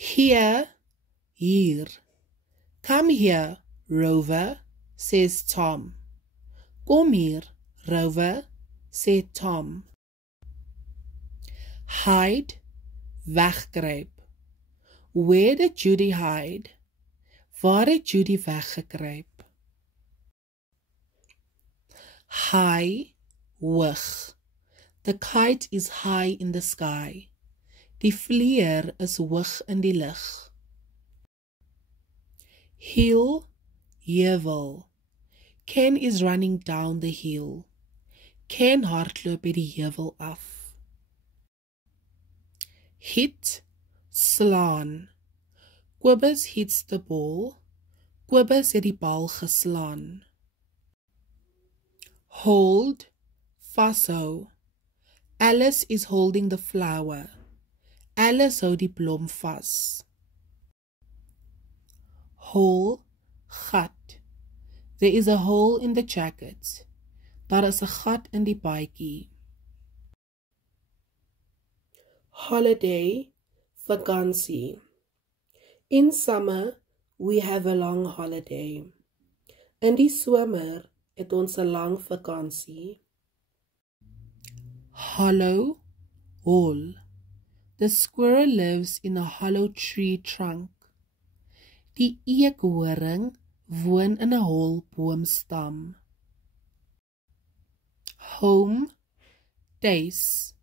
Here, hier. Come here, Rover, says Tom. Kom hier, Rover, said Tom. Hide, wegkruip. Where did Judy hide? Waar het Judy weggekruip? High, hoog. The kite is high in the sky. Die vlieër is hoog in die lug. Hill, heuwel. Ken is running down the hill. Ken hardloop by die heuwel af. Hit, slaan. Kobus hits the ball. Kobus het die bal geslaan. Hold, vashou. Alice is holding the flower. Alice hou die blom vas. Hole, gat. There is a hole in the jacket. Daar is 'n gat in die baadjie. Holiday, vakansie. In summer, we have a long holiday. In die somer het ons 'n lang vakansie. Hollow, hol. The squirrel lives in a hollow tree trunk. Die eekhoring woon in 'n hol boomstam. Home, tuis.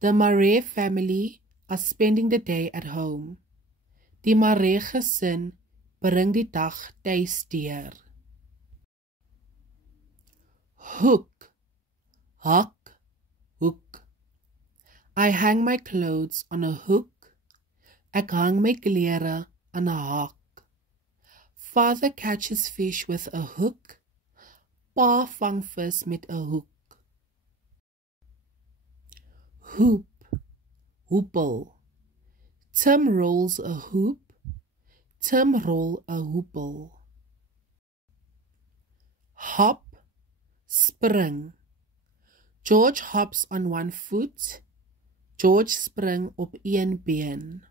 The Maree family are spending the day at home. Die Maree gesin bring die dag tuis deur. Hook, hak, hoek. I hang my clothes on a hook. Ek hang my klere aan 'n haak. Father catches fish with a hook. Pa vang vis met 'n hoek. Hoop, hoepel. Tim rolls a hoop. Tim roll a hoepel. Hop, spring. George hops on one foot. George spring op een been.